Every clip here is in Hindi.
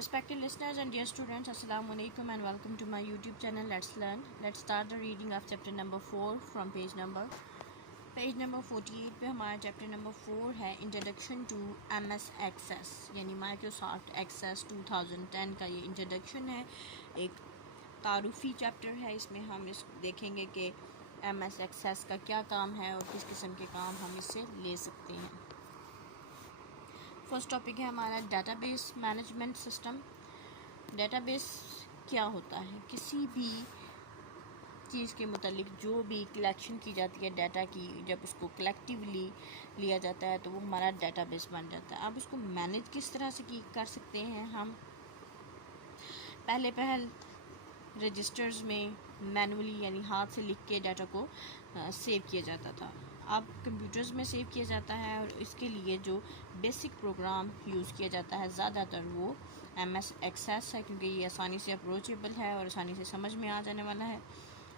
Respected listeners and dear students, Assalamu alaikum and welcome to my YouTube channel Let's Learn. Let's start the reading of chapter number 4 from page number 48 पे हमारा चैप्टर नंबर 4 है इंट्रोडक्शन टू MS एक्सेस यानी माइक्रोसॉफ्ट एक्सेस 2010 का ये इंट्रोडक्शन है। एक तारुफी चैप्टर है। इसमें हम इस देखेंगे कि MS एक्सेस का क्या काम है और किस किस्म के काम हम इससे ले सकते हैं। फर्स्ट टॉपिक है हमारा डेटाबेस मैनेजमेंट सिस्टम। डेटाबेस क्या होता है? किसी भी चीज़ के मुतालिक जो भी कलेक्शन की जाती है डाटा की, जब उसको कलेक्टिवली लिया जाता है तो वो हमारा डेटाबेस बन जाता है। अब उसको मैनेज किस तरह से कर सकते हैं हम? पहल रजिस्टर्स में मैनुअली यानी हाथ से लिख के डाटा को सेव किया जाता था। अब कंप्यूटर्स में सेव किया जाता है और इसके लिए जो बेसिक प्रोग्राम यूज़ किया जाता है ज़्यादातर वो MS एक्सेस है, क्योंकि ये आसानी से अप्रोचेबल है और आसानी से समझ में आ जाने वाला है।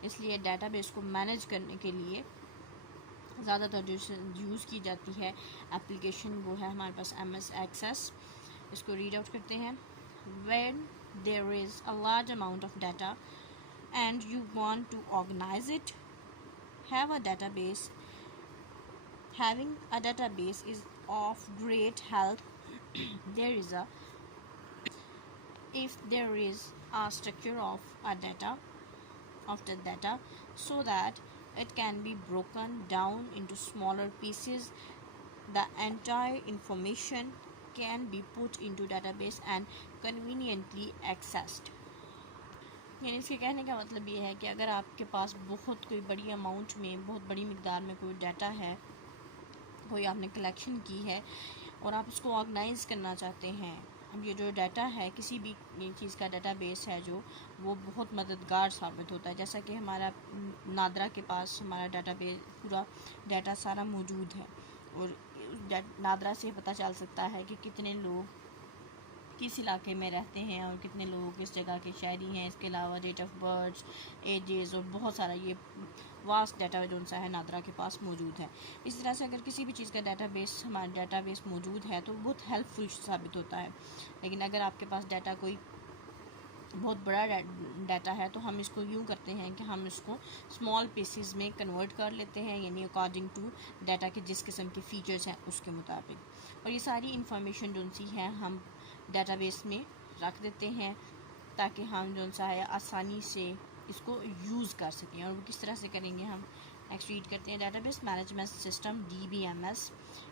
इसलिए डाटाबेस को मैनेज करने के लिए ज़्यादातर जो यूज़ की जाती है एप्लीकेशन वो है हमारे पास MS एक्सेस। इसको रीड आउट करते हैं। When there is a large amount of data and you want to organize it, having a database is of great help. If there is a structure of the data so that it can be broken down into smaller pieces, the entire information can be put into database and conveniently accessed। यानी इसके कहने का मतलब ये है कि अगर आपके पास बहुत कोई बड़ी अमाउंट में, बहुत बड़ी मिकदार में कोई डाटा है, कोई आपने कलेक्शन की है और आप उसको ऑर्गेनाइज करना चाहते हैं। अब ये जो डाटा है, किसी भी चीज़ का डाटाबेस है जो वो बहुत मददगार साबित होता है। जैसा कि हमारा नादरा के पास हमारा डाटाबेस पूरा डाटा सारा मौजूद है और नादरा से पता चल सकता है कि कितने लोग किस इलाके में रहते हैं और कितने लोग किस जगह के शहरी हैं। इसके अलावा डेट ऑफ बर्थ, एजेस और बहुत सारा ये वास्ट डाटा जो सा है नादरा के पास मौजूद है। इस तरह से अगर किसी भी चीज़ का डाटाबेस हमारा डाटाबेस मौजूद है तो बहुत हेल्पफुल साबित होता है। लेकिन अगर आपके पास डाटा कोई बहुत बड़ा डाटा है तो हम इसको यूँ करते हैं कि हम इसको स्मॉल पीसेस में कन्वर्ट कर लेते हैं, यानी अकॉर्डिंग टू डाटा के जिस किस्म के फ़ीचर्स हैं उसके मुताबिक। और ये सारी इंफॉर्मेशन जो सी है हम डाटाबेस में रख देते हैं ताकि हम जो सा है आसानी से इसको यूज़ कर सकें। और वो किस तरह से करेंगे हम नेक्स्ट रीड करते हैं। Database management system DBMS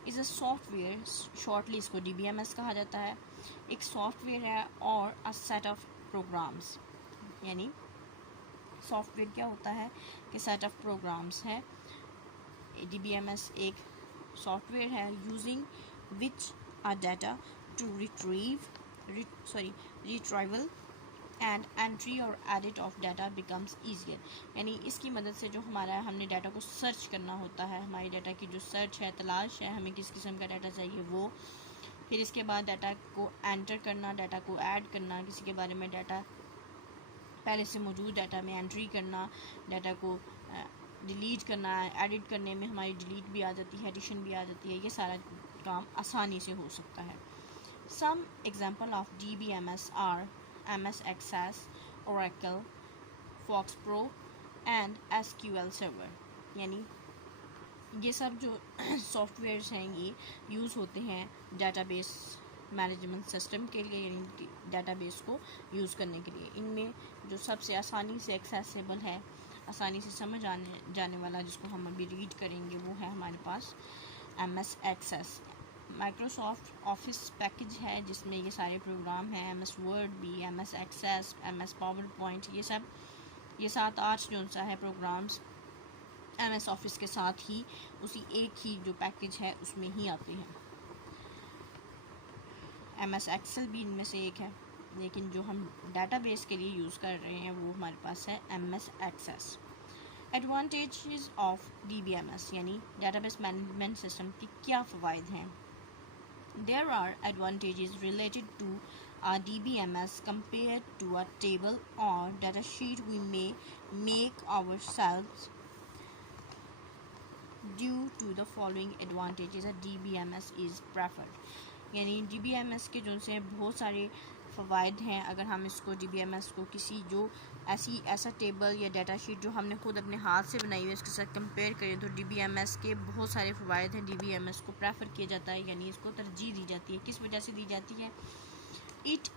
is a software, shortly इसको DBMS कहा जाता है। एक सॉफ्टवेयर है और अ सेट ऑफ प्रोग्राम्स, यानी सॉफ्टवेयर क्या होता है कि सेट ऑफ प्रोग्राम्स है। DBMS एक सॉफ्टवेयर है using which a data to retrieval and entry और edit of data becomes easier. यानी इसकी मदद से जो हमारा हमने डाटा को सर्च करना होता है, हमारी डाटा की जो सर्च है, तलाश है, हमें किस किस्म का डाटा चाहिए वो, फिर इसके बाद डाटा को एंटर करना, डाटा को ऐड करना, किसी के बारे में डाटा पहले से मौजूद डाटा में एंट्री करना, डाटा को डिलीट करना, एडिट करने में हमारी डिलीट भी आ जाती है, एडिशन भी आ जाती है। ये सारा काम आसानी से हो सकता है। Some example of DBMS are MS Access, Oracle, FoxPro and SQL server. यानी ये सब जो सॉफ्टवेयर्स हैं ये यूज़ होते हैं डाटाबेस मैनेजमेंट सिस्टम के लिए, यानी डाटाबेस को यूज़ करने के लिए। इनमें जो सबसे आसानी से एक्सेसिबल है, आसानी से समझ जाने वाला, जिसको हम अभी रीड करेंगे, वो है हमारे पास MS Access. Microsoft Office package है जिसमें ये सारे प्रोग्राम हैं, MS वर्ड भी, MS Access, MS PowerPoint, ये 7-8 जो सा है प्रोग्राम्स MS ऑफिस के साथ ही उसी एक ही जो पैकेज है उसमें ही आते हैं। MS एक्सेल भी इनमें से एक है, लेकिन जो हम डाटाबेस के लिए यूज़ कर रहे हैं वो हमारे पास है MS Access. Advantages of DBMS यानी डाटाबेस मैनेजमेंट सिस्टम के क्या फ़वाइद हैं? There are advantages related to a DBMS compared to a table or data sheet we may make ourselves. Due to the following advantages, a DBMS is preferred। यानी DBMS के जो से बहुत सारे फ़वाइद हैं अगर हम इसको DBMS को किसी जो ऐसा टेबल या डाटा शीट जो हमने खुद अपने हाथ से बनाई हुई है इसके साथ कंपेयर करें तो DBMS के बहुत सारे फ़वाइद हैं। DBMS को प्रेफर किया जाता है, यानी इसको तरजीह दी जाती है। किस वजह से दी जाती है? It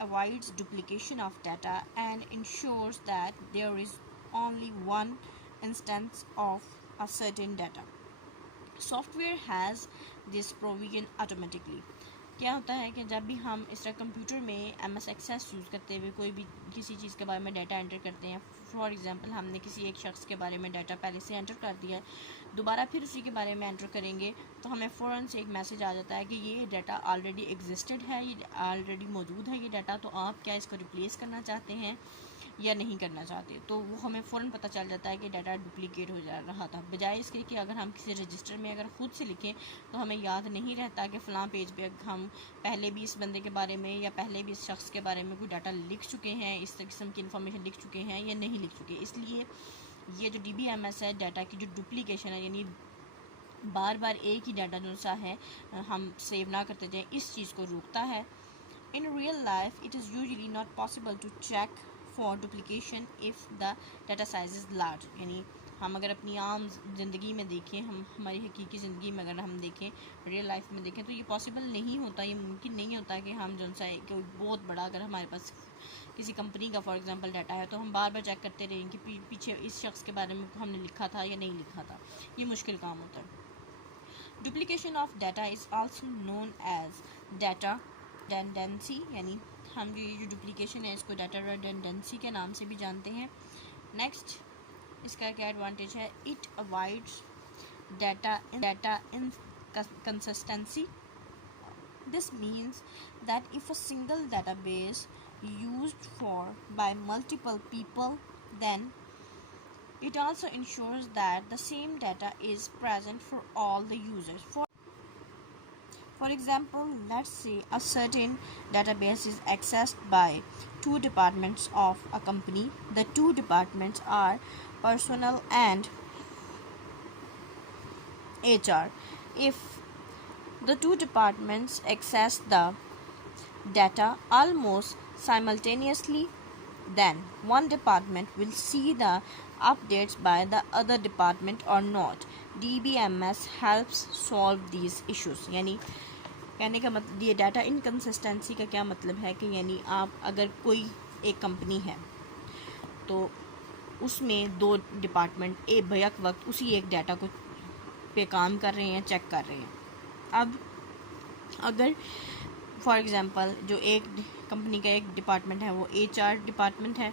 avoids duplication of data and ensures that there is only one instance of a certain data. Software has this provision automatically. क्या होता है कि जब भी हम इस तरह कंप्यूटर में MS Access यूज़ करते हुए कोई भी किसी चीज़ के बारे में डाटा एंटर करते हैं, फॉर एग्जांपल हमने किसी एक शख्स के बारे में डाटा पहले से एंटर कर दिया है, दोबारा फिर उसी के बारे में एंटर करेंगे तो हमें फ़ौरन से एक मैसेज आ जाता है कि ये डाटा ऑलरेडी एग्जिस्टेड है, ये ऑलरेडी मौजूद है ये डाटा, तो आप क्या इसको रिप्लेस करना चाहते हैं या नहीं करना चाहते। तो वो हमें फ़ौरन पता चल जाता है कि डाटा डुप्लीकेट हो जा रहा था, बजाय इसके कि अगर हम किसी रजिस्टर में अगर ख़ुद से लिखें तो हमें याद नहीं रहता कि फ़लाँ पेज पे हम पहले भी इस बंदे के बारे में या पहले भी इस शख्स के बारे में कोई डाटा लिख चुके हैं, इस किस्म की इन्फॉर्मेशन लिख चुके हैं या नहीं लिख चुके। इसलिए ये जो DBMS है, डाटा की जो डुप्लीकेशन है, यानी बार बार एक ही डाटा जो सा है हम सेव ना करते जाएँ, इस चीज़ को रोकता है। In real life it is usually not possible to check for duplication if the data size is large. यानी हम अगर अपनी आम ज़िंदगी में देखें, हम हमारी हकीकी ज़िंदगी में अगर हम देखें, रियल लाइफ में देखें, तो ये पॉसिबल नहीं होता, ये मुमकिन नहीं होता कि हम जो सा कोई बहुत बड़ा अगर हमारे पास किसी कंपनी का फॉर एग्जांपल डाटा है तो हम बार बार चेक करते रहें कि पीछे इस शख्स के बारे में हमने लिखा था या नहीं लिखा था। ये मुश्किल काम होता है। Duplication of data is also known as data redundancy, यानी हम जो ये जो डुप्लीकेशन है इसको डाटा रिडंडेंसी के नाम से भी जानते हैं। नेक्स्ट इसका क्या एडवांटेज है? It avoids data inconsistency. This means that if a single database used by multiple people, then it also ensures that the same data is present for all the users. For example, let's say a certain database is accessed by two departments of a company. The two departments are personnel and HR. If the two departments access the data almost simultaneously, then one department will see the updates by the other department or not. DBMS helps solve these issues. यानी कहने का मतलब ये डाटा इनकन्सिस्टेंसी का क्या मतलब है कि यानी आप अगर कोई एक कंपनी है तो उसमें दो डिपार्टमेंट एक बैक वक्त उसी एक डाटा को पे काम कर रहे हैं, चेक कर रहे हैं। अब अगर फॉर एग्जांपल जो एक कंपनी का एक डिपार्टमेंट है वो HR डिपार्टमेंट है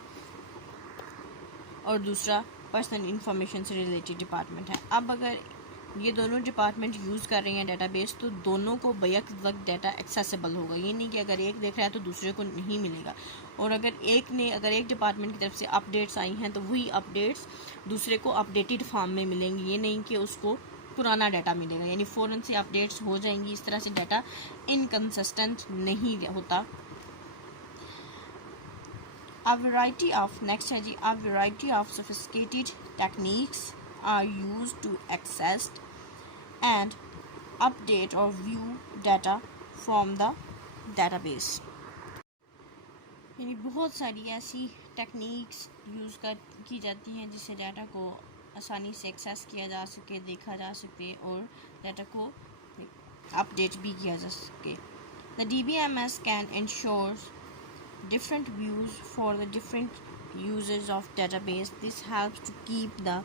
और दूसरा पर्सनल इंफॉर्मेशन से रिलेटेड डिपार्टमेंट है। अब अगर ये दोनों डिपार्टमेंट यूज़ कर रहे हैं डेटाबेस तो दोनों को बैक वक्त डाटा एक्सेसिबल होगा। ये नहीं कि अगर एक देख रहा है तो दूसरे को नहीं मिलेगा, और अगर एक डिपार्टमेंट की तरफ से अपडेट्स आई हैं तो वही अपडेट्स दूसरे को अपडेटेड फॉर्म में मिलेंगी। ये नहीं कि उसको पुराना डाटा मिलेगा, यानी फ़ौरन से अपडेट्स हो जाएंगी। इस तरह से डाटा इनकन्सिस्टेंट नहीं होता। A variety of sophisticated techniques are used to access and update or view data from the database. यानी बहुत सारी ऐसी टेक्निक्स यूज़ की जाती हैं जिससे डाटा को आसानी से एक्सेस किया जा सके, देखा जा सके और डाटा को अपडेट भी किया जा सके। The DBMS can ensure different views for the different users of database. This helps to keep the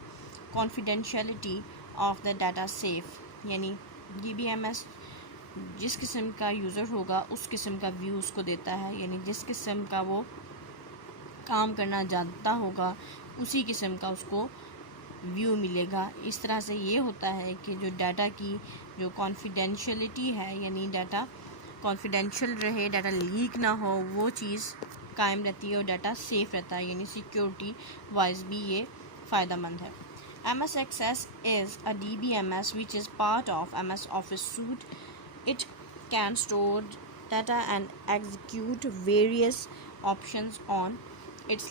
confidentiality of the data safe. यानी DBMS जिस किस्म का यूज़र होगा उस किस्म का व्यू उसको देता है, यानी जिस किस्म का वो काम करना जानता होगा उसी किस्म का उसको व्यू मिलेगा। इस तरह से ये होता है कि जो डाटा की जो कॉन्फिडेंशियलिटी है, यानी डाटा कॉन्फिडेंशियल रहे, डाटा लीक ना हो, वो चीज़ कायम रहती है और डाटा सेफ़ रहता है, यानी सिक्योरिटी वाइज भी ये फ़ायदा मंद है। MS Access is a DBMS which is part of MS Office suite. It can store data and execute various options on its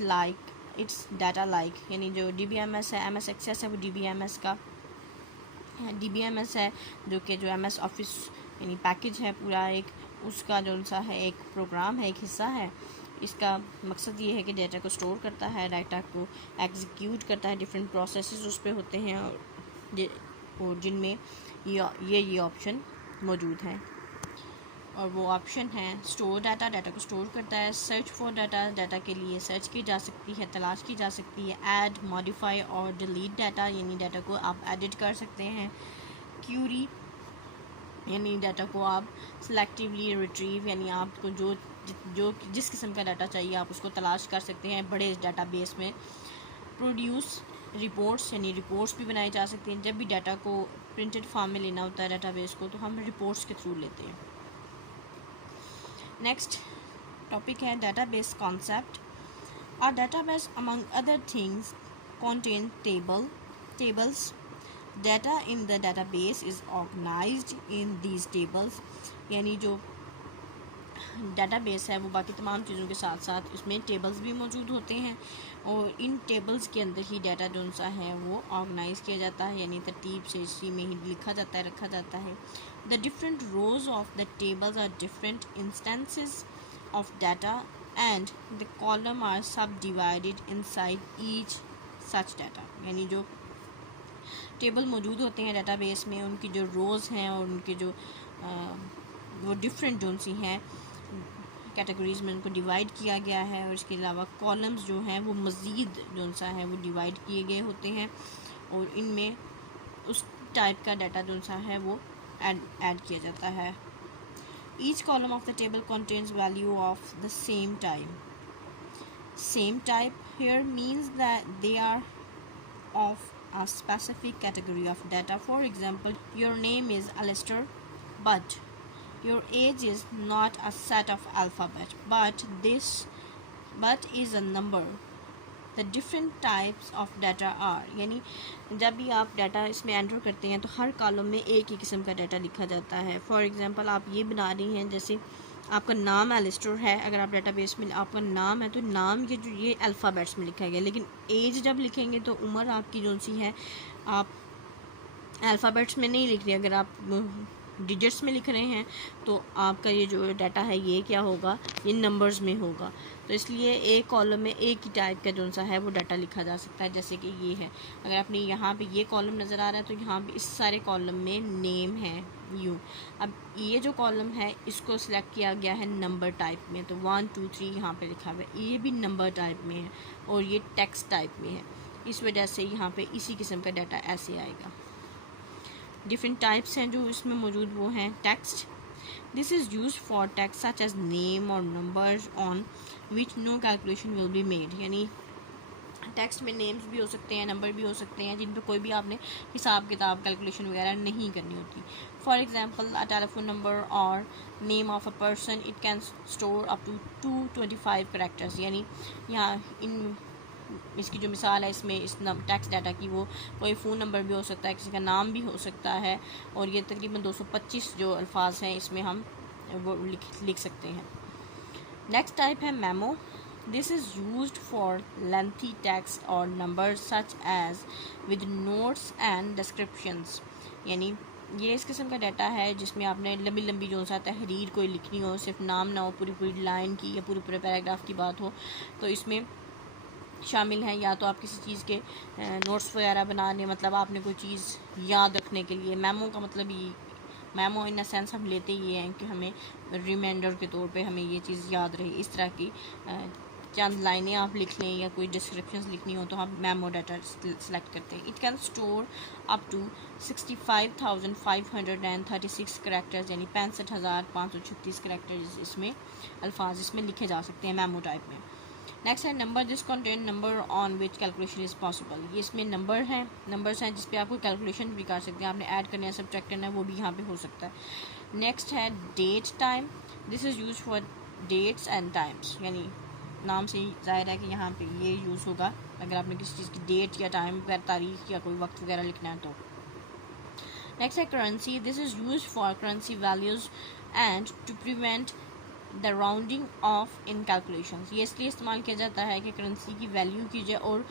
data like, यानी जो DBMS है, MS Access है वो DBMS का DBMS है जो कि जो MS Office यानी पैकेज है पूरा एक, उसका जो सा है एक प्रोग्राम है, एक हिस्सा है। इसका मकसद ये है कि डाटा को स्टोर करता है, डाटा को एग्जीक्यूट करता है, डिफरेंट प्रोसेसेस उस पर होते हैं और जिनमें ये ऑप्शन मौजूद हैं। और वो ऑप्शन है स्टोर डाटा, डाटा को स्टोर करता है। सर्च फॉर डाटा, डाटा के लिए सर्च की जा सकती है, तलाश की जा सकती है। ऐड, मॉडिफाई और डिलीट डाटा, यानी डाटा को आप एडिट कर सकते हैं। क्यूरी, यानी डाटा को आप सिलेक्टिवली रिट्रीव, यानी आपको जो जिस किस्म का डाटा चाहिए आप उसको तलाश कर सकते हैं बड़े डाटाबेस में। प्रोड्यूस रिपोर्ट्स, यानी रिपोर्ट्स भी बनाई जा सकती हैं। जब भी डाटा को प्रिंटेड फॉर्म में लेना होता है डाटाबेस को, तो हम रिपोर्ट्स के थ्रू लेते हैं। नेक्स्ट टॉपिक है database concept. A database among other things contain tables. Data in the database is organized in these tables, यानी जो डाटाबेस है वो बाकी तमाम चीज़ों के साथ साथ इसमें टेबल्स भी मौजूद होते हैं और इन टेबल्स के अंदर ही डाटा जो सा है वो ऑर्गेनाइज किया जाता है, यानी तरतीब से इसी में ही लिखा जाता है, रखा जाता है। The different rows of the tables are different instances of data and the column are subdivided inside each such data, यानी जो टेबल मौजूद होते हैं डाटाबेस में उनकी जो रोज़ हैं और उनके जो वो डिफरेंट जो सी हैं कैटेगरीज़ में उनको डिवाइड किया गया है। और इसके अलावा कॉलम्स जो हैं वो मज़ीद जो सा है वो डिवाइड किए गए होते हैं और इनमें उस टाइप का डाटा जो सा है वो ऐड किया जाता है। Each column of the table contains value of the same type here means that they are of a specific category of data. For example, your name is Alistair, but your age is not a set of alphabet, but is a number. The different types of data are, यानी जब भी आप डाटा इसमें एंटर करते हैं तो हर कॉलम में एक ही किस्म का डाटा लिखा जाता है। फॉर एग्जांपल आप ये बना रही हैं, जैसे आपका नाम एलिस्टर है, अगर आप डाटाबेस में आपका नाम है तो नाम ये अल्फ़ाबेट्स में लिखा गया, लेकिन एज जब लिखेंगे तो उम्र आपकी जो सी है आप अल्फ़ाबेट्स में नहीं लिख रहे। अगर आप डिजिट्स में लिख रहे हैं तो आपका ये जो डाटा है ये क्या होगा, ये नंबर्स में होगा। तो इसलिए एक कॉलम में एक ही टाइप का जो सा है वो डाटा लिखा जा सकता है। जैसे कि ये है, अगर आपने यहाँ पे ये कॉलम नज़र आ रहा है तो यहाँ पे इस सारे कॉलम में नेम है यू। अब ये जो कॉलम है इसको सिलेक्ट किया गया है नंबर टाइप में, तो 1 2 3 यहाँ पे लिखा हुआ है, ये भी नंबर टाइप में है और ये टेक्स्ट टाइप में है। इस वजह से यहाँ पे इसी किस्म का डाटा ऐसे आएगा। डिफरेंट टाइप्स हैं जो इसमें मौजूद, वो हैं text. This is use for text such as name और numbers on which no calculation will be made, यानी टेक्स्ट में नेम्स भी हो सकते हैं, नंबर भी हो सकते हैं जिन पर कोई भी आपने हिसाब किताब कैलकुलेशन वगैरह नहीं करनी होती। For example a telephone number और name of a person, it can store up to 225 characters, यानी यहाँ इसकी जो मिसाल है इसमें इस टेक्स्ट डाटा की, वो कोई फ़ोन नंबर भी हो सकता है, किसी का नाम भी हो सकता है और ये तकरीबन 225 जो अल्फाज हैं इसमें हम वो लिख सकते हैं। नेक्स्ट टाइप है memo. This is used for lengthy text और numbers such as with notes and descriptions, यानी ये इस किस्म का डाटा है जिसमें आपने लंबी लंबी जो सा तहरीर कोई लिखनी हो, सिर्फ नाम ना हो, पूरी पूरी लाइन की या पूरे पूरे पैराग्राफ की बात हो, तो इसमें शामिल है। या तो आप किसी चीज़ के नोट्स वगैरह बनाने, मतलब आपने कोई चीज़ याद रखने के लिए, मेमो का मतलब ये मेमो इन अ सेंस हम लेते ये हैं कि हमें रिमाइंडर के तौर पे हमें ये चीज़ याद रहे। इस तरह की चंद लाइनें आप लिख लें या कोई डिस्क्रिप्शंस लिखनी हो तो हम मेमो डाटा सेलेक्ट करते हैं। It can store up to 65,536 characters, यानी 65,536 करैक्टर्स इसमें अल्फाज इसमें लिखे जा सकते हैं मेमो टाइप में। नेक्स्ट है number. This content number on which calculation is possible, ये इसमें नंबर्स हैं जिस पे आप कोई कैलकुलेशन भी कर सकते हैं, आपने ऐड करना है, सब्ट्रैक्ट करना है, वो भी यहाँ पे हो सकता है। नेक्स्ट है date time. This is use for dates and times, यानी नाम से ही जाहिर है कि यहाँ पे ये यूज़ होगा अगर आपने किसी चीज़ की डेट या टाइम पर तारीख या कोई वक्त वगैरह लिखना है तो। नेक्स्ट है currency. This is use for currency values and to prevent the rounding off in calculations, ये इसलिए इस्तेमाल किया जाता है कि करेंसी की वैल्यू की जाए और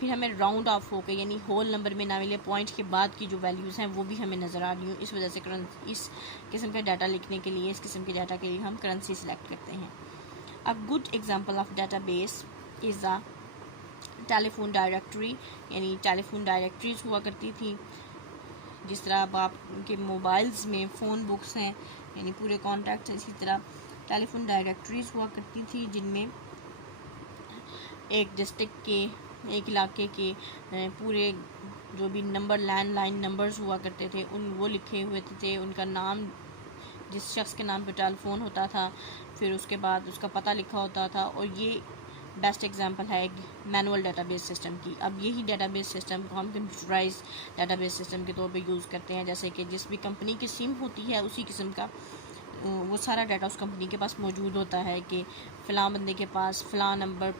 फिर हमें राउंड ऑफ होकर यानी होल नंबर में ना मिले, पॉइंट के बाद की जो वैल्यूज़ हैं वो भी हमें नज़र आ रही हूँ। इस वजह से इस किस्म का डाटा लिखने के लिए, इस किस्म के डाटा के लिए हम करेंसी सेलेक्ट करते हैं। A good example of database is the telephone directory, यानी टेलीफोन डायरेक्टरीज हुआ करती थी। जिस तरह अब आपके मोबाइल्स में फ़ोन बुक्स हैं यानी पूरे कॉन्टैक्ट्स हैं, इसी तरह टेलीफोन डायरेक्टरीज हुआ करती थी जिनमें एक डिस्ट्रिक्ट के, एक इलाके के पूरे जो भी नंबर, लैंडलाइन नंबर्स हुआ करते थे उन वो लिखे हुए थे, उनका नाम, जिस शख्स के नाम पे टेलीफोन होता था, फिर उसके बाद उसका पता लिखा होता था। और ये बेस्ट एग्जांपल है एक मैनुअल डाटाबेस सिस्टम की। अब यही डाटाबेस सिस्टम को हम कंप्यूटराइज डाटाबेस सिस्टम के तौर पे यूज़ करते हैं। जैसे कि जिस भी कंपनी की सिम होती है उसी किस्म का वो सारा डाटा उस कंपनी के पास मौजूद होता है कि फ़लाँ बंदे के पास फ़लाँ नंबर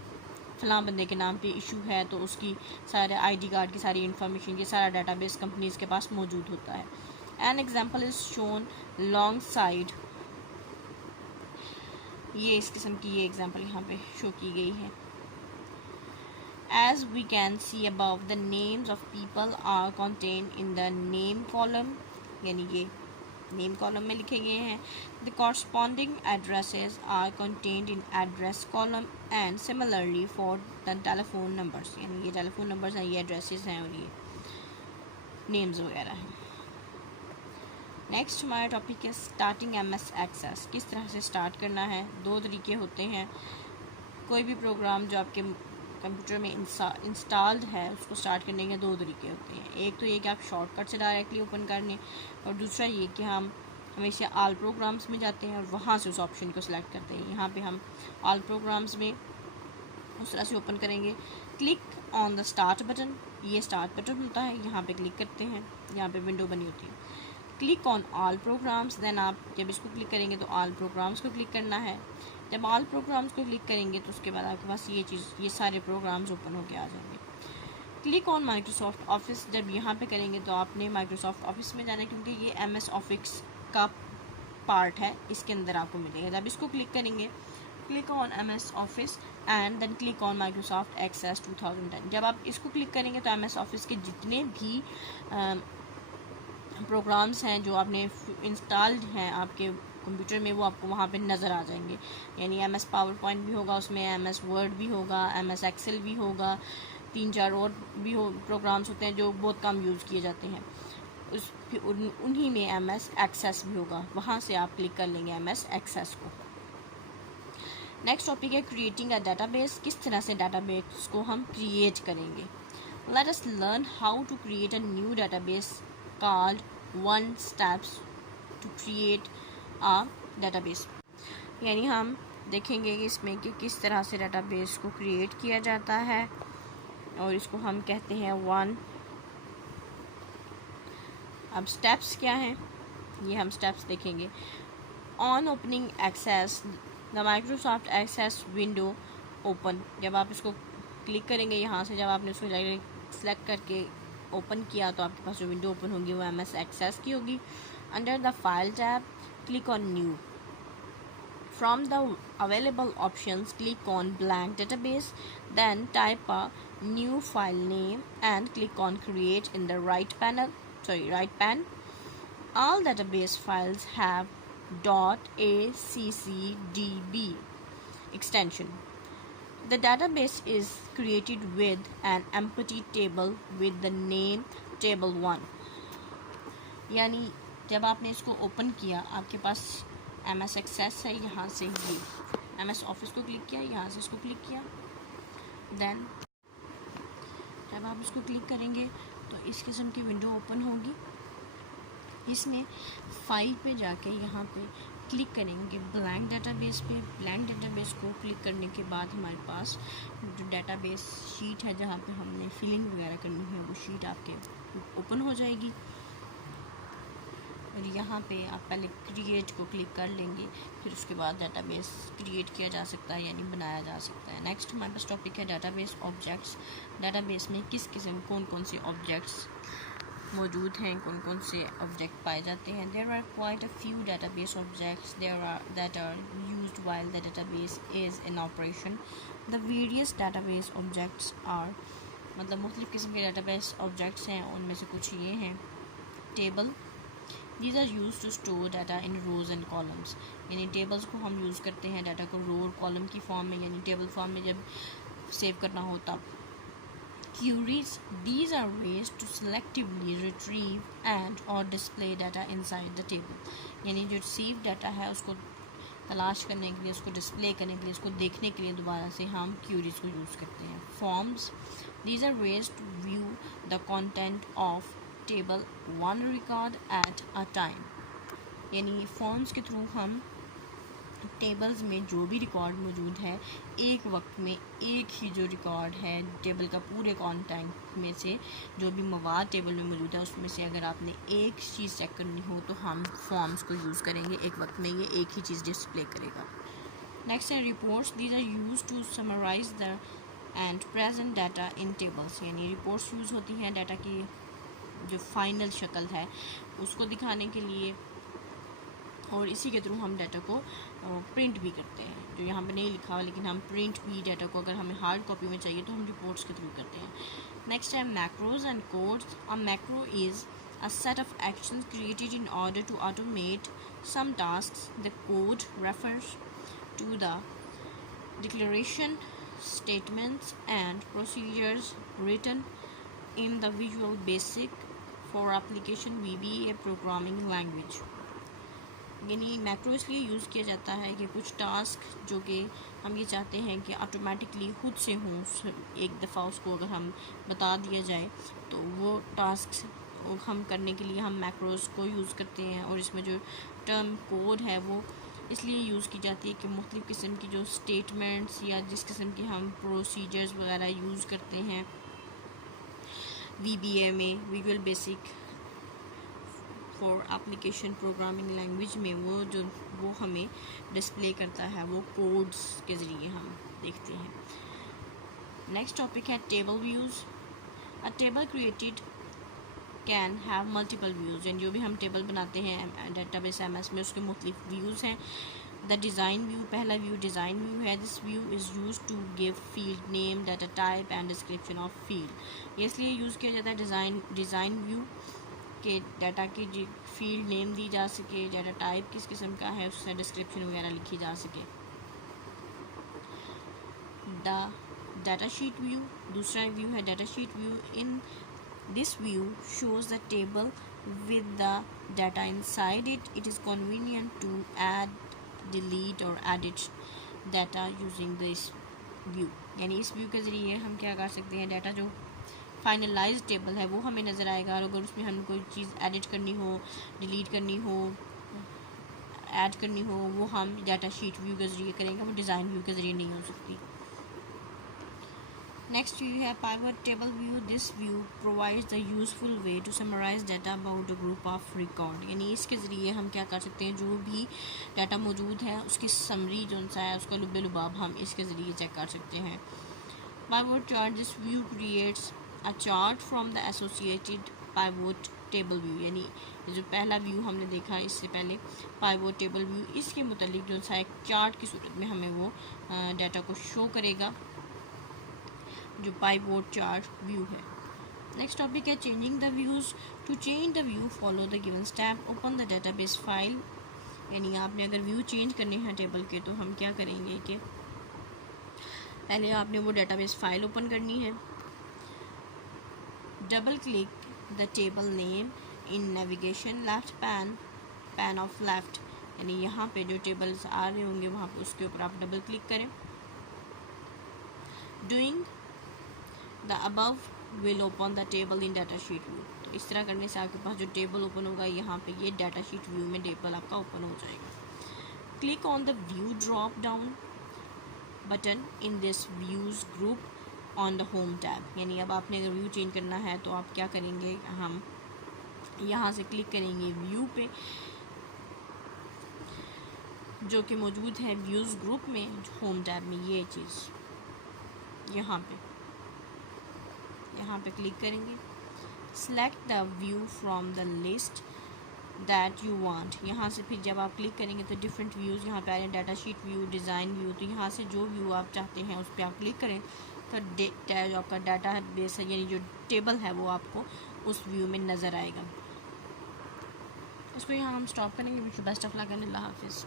फ़लाँ बंदे के नाम पे इशू है, तो उसकी सारे आईडी कार्ड की सारी इन्फॉर्मेशन, ये सारा डाटाबेस कंपनीज़ के पास मौजूद होता है। An example is shown long side, ये इस किस्म की ये एग्जांपल यहाँ पे शो की गई है। As we can see above, the names of people are contained in the name column, यानी ये नेम कॉलम में लिखे गए हैं। The corresponding addresses are contained in address column and similarly for the telephone numbers, यानी ये टेलीफोन नंबर्स हैं, ये एड्रेसेस हैं और ये नेम्स वगैरह हैं। नेक्स्ट हमारा टॉपिक है स्टार्टिंग MS एक्सेस। किस तरह से स्टार्ट करना है। दो तरीके होते हैं। कोई भी प्रोग्राम जो आपके कंप्यूटर में इंस्टॉल्ड है उसको स्टार्ट करने के दो तरीके होते हैं। एक तो ये कि आप शॉर्टकट से डायरेक्टली ओपन कर लें, और दूसरा ये कि हम हमेशा ऑल प्रोग्राम्स में जाते हैं और वहाँ से उस ऑप्शन को सिलेक्ट करते हैं। यहाँ पे हम ऑल प्रोग्राम्स में उस तरह से ओपन करेंगे। Click on the start button, ये स्टार्ट बटन होता है, यहाँ पे क्लिक करते हैं, यहाँ पे विंडो बनी होती है। Click on all programs, then आप जब इसको क्लिक करेंगे तो ऑल प्रोग्राम्स को क्लिक करना है। जब ऑल प्रोग्राम्स को क्लिक करेंगे तो उसके बाद आपके पास ये सारे प्रोग्राम्स ओपन होके आ जाएंगे। क्लिक ऑन माइक्रोसॉफ्ट ऑफिस, जब यहाँ पे करेंगे तो आपने माइक्रोसॉफ्ट ऑफिस में जाना है, क्योंकि ये MS ऑफिस का पार्ट है, इसके अंदर आपको मिलेगा। जब इसको क्लिक करेंगे, click on MS Office and then click on Microsoft Access 2010। जब आप इसको क्लिक करेंगे तो MS ऑफिस के जितने भी प्रोग्राम्स हैं जो आपने इंस्टॉल्ड हैं आपके कंप्यूटर में, वो आपको वहाँ पे नज़र आ जाएंगे। यानी MS पावर पॉइंट भी होगा उसमें, MS वर्ड भी होगा, MS एक्सेल भी होगा, 3-4 और भी प्रोग्राम्स होते हैं जो बहुत कम यूज़ किए जाते हैं। उन्हीं में MS एक्सेस भी होगा, वहाँ से आप क्लिक कर लेंगे MS एक्सेस को। नेक्स्ट टॉपिक है क्रिएटिंग अ डाटाबेस। किस तरह से डाटाबेस को हम क्रिएट करेंगे। Let us learn how to create a new database called 1 steps to create a database। यानी हम देखेंगे कि इसमें कि किस तरह से डाटाबेस को क्रिएट किया जाता है, और इसको हम कहते हैं 1। अब स्टेप्स क्या हैं, ये हम स्टेप्स देखेंगे। On opening Access the Microsoft Access window open, जब आप इसको क्लिक करेंगे यहाँ से, जब आपने उसको सेलेक्ट करके ओपन किया तो आपके पास जो विंडो ओपन होगी वो MS एक्सेस की होगी। Under the file tab click on new, from the available options click on blank database, then type a new file name and click on create in the right pane. ऑल database files have .accdb extension. The database is created with an empty table with the name table1। यानी जब आपने इसको ओपन किया, आपके पास MS एक्सेस है, यहाँ से ये MS ऑफिस को क्लिक किया, यहाँ से इसको क्लिक किया, देन जब आप इसको क्लिक करेंगे तो इस किस्म की विंडो ओपन होगी। इसमें फाइल पे जाके यहाँ पे क्लिक करेंगे ब्लैंक डेटाबेस पे। ब्लैंक डेटाबेस को क्लिक करने के बाद हमारे पास जो डेटाबेस शीट है जहाँ पे हमने फिलिंग वगैरह करनी है वो शीट आपके ओपन हो जाएगी। और यहाँ पे आप पहले क्रिएट को क्लिक कर लेंगे, फिर उसके बाद डाटाबेस क्रिएट किया जा सकता है यानी बनाया जा सकता है। नेक्स्ट हमारे पास टॉपिक है डाटाबेस ऑब्जेक्ट्स। डाटाबेस में किस किस्म कौन कौन से ऑब्जेक्ट्स मौजूद हैं, कौन कौन से ऑब्जेक्ट पाए जाते हैं। There are quite a few database objects that are used while the database is in operation. The various database objects are मतलब मुख्तलिफ़ किस्म के डेटाबेस ऑब्जेक्ट्स हैं, उनमें से कुछ ये हैं। Table, these are use to store data in rows and columns, यानी टेबल्स को हम यूज़ करते हैं डाटा को रो और कॉलम की फॉर्म में, यानी टेबल फॉर्म में जब सेव करना हो तब। Queries, these are ways to selectively retrieve and or display data inside the table, यानी जो रिसीव डाटा है उसको तलाश करने के लिए, उसको डिस्प्ले करने के लिए, उसको देखने के लिए दोबारा से हम क्यूरीज को यूज़ करते हैं। Forms, these are ways to view the content of table one record at a time, यानी फॉर्म्स के थ्रू हम टेबल्स में जो भी रिकॉर्ड मौजूद है एक वक्त में एक ही जो रिकॉर्ड है टेबल का पूरे कंटेंट में से जो भी मवाद टेबल में मौजूद है उसमें से अगर आपने एक चीज़ चेक करनी हो तो हम फॉर्म्स को यूज़ करेंगे, एक वक्त में ये एक ही चीज़ डिस्प्ले करेगा। नेक्स्ट है reports, these are use to summarise the and present data in tables, यानी रिपोर्ट्स यूज़ होती हैं डाटा की जो फाइनल शक्ल है उसको दिखाने के लिए, और इसी के थ्रू हम डाटा को प्रिंट भी करते हैं, जो यहाँ पे नहीं लिखा हुआ लेकिन हम प्रिंट भी डाटा को अगर हमें हार्ड कॉपी में चाहिए तो हम रिपोर्ट्स के थ्रू करते हैं। नेक्स्ट है macros and codes. A macro is a set of actions created in order to automate some tasks. The code refers to the declaration, statements and procedures written in the Visual Basic for Application VBA programming language. यानी मैक्रो इसलिए यूज़ किया जाता है कि कुछ टास्क जो कि हम ये चाहते हैं कि ऑटोमेटिकली खुद से हों, एक दफ़ा उसको अगर हम बता दिया जाए तो वो टास्क हम करने के लिए हम मैक्रोस को यूज़ करते हैं। और इसमें जो टर्म कोड है वो इसलिए यूज़ की जाती है कि मुख्तलिफ़ किस्म की जो स्टेटमेंट्स या जिस किस्म की हम प्रोसीजर्स वगैरह यूज़ करते हैं VBA में, visual basic for application programming language में, वो हमें डिस्प्ले करता है, वो कोड्स के ज़रिए हम देखते हैं। नेक्स्ट टॉपिक है table views. A table created can have multiple views, यानी जो भी हम टेबल बनाते हैं डेटाबेस MS में उसके मुख्तलिफ व्यूज़ हैं। द डिज़ाइन व्यू, पहला व्यू डिज़ाइन व्यू है। This view is use to give field name, data type and description of field, ये इसलिए यूज़ किया जाता है डिज़ाइन व्यू के डाटा की फील्ड नेम दी जा सके, डाटा टाइप किस किस्म का है उससे डिस्क्रिप्शन वगैरह लिखी जा सके। द डाटा शीट व्यू, दूसरा व्यू है data sheet view. In this view shows the table with the data inside it. It is convenient to add, delete और edit data using this view, यानी इस व्यू के ज़रिए हम क्या कर सकते हैं, डाटा जो फाइनलाइज टेबल है वो हमें नज़र आएगा, और अगर उसमें हमें कोई चीज़ एडिट करनी हो, डिलीट करनी हो, ऐड करनी हो, वो हम डाटा शीट व्यू के ज़रिए करेंगे, वो डिज़ाइन व्यू के ज़रिए नहीं हो सकती। नेक्स्ट व्यू है pivot table view. This view provides the useful way to summarize data about a group of record, यानी इसके ज़रिए हम क्या कर सकते हैं, जो भी डाटा मौजूद है उसकी समरी जो सा है उसका लुब्बे लुबाब हम इसके ज़रिए चेक कर सकते हैं। Pivot chart, this view creates a chart from the associated pivot table view, यानी जो पहला व्यू हमने देखा इससे पहले पाइवट टेबल व्यू, इसके मुतालिक जो सा एक चार्ट की सूरत में हमें वो डाटा को शो करेगा, जो पाइवट चार्ट व्यू है। नेक्स्ट टॉपिक है changing the views. To change the view follow the given step, open the database file, यानी आपने अगर व्यू चेंज करने हैं टेबल के तो हम क्या करेंगे कि पहले आपने वो डेटाबेस फाइल ओपन करनी है। Double click the table name in navigation, left pan of left, यानी यहाँ पे जो टेबल्स आ रहे होंगे वहाँ पे उसके ऊपर आप डबल क्लिक करें। Doing the above will open the table in data sheet view, तो इस तरह करने से आपके पास जो टेबल ओपन होगा यहाँ पे ये डाटा शीट व्यू में टेबल आपका ओपन हो जाएगा। Click on the view drop down button in this views group on the home tab, यानी अब आपने अगर व्यू चेंज करना है तो आप क्या करेंगे, हम यहाँ से क्लिक करेंगे व्यू पे जो कि मौजूद है व्यूज़ ग्रुप में होम टैब में, ये चीज़ यहाँ पे क्लिक करेंगे। Select the view from the list that you want, यहाँ से फिर जब आप क्लिक करेंगे तो डिफरेंट व्यूज़ यहाँ पे आ रहे हैं, data sheet view, design view, तो यहाँ से जो व्यू आप चाहते हैं उस पर आप क्लिक करें आपका जो आपका डाटा बेस है यानी जो टेबल है वो आपको उस व्यू में नज़र आएगा। इसको यहाँ हम स्टॉप करेंगे। Wish you best of luck and अल्लाह हाफिज़।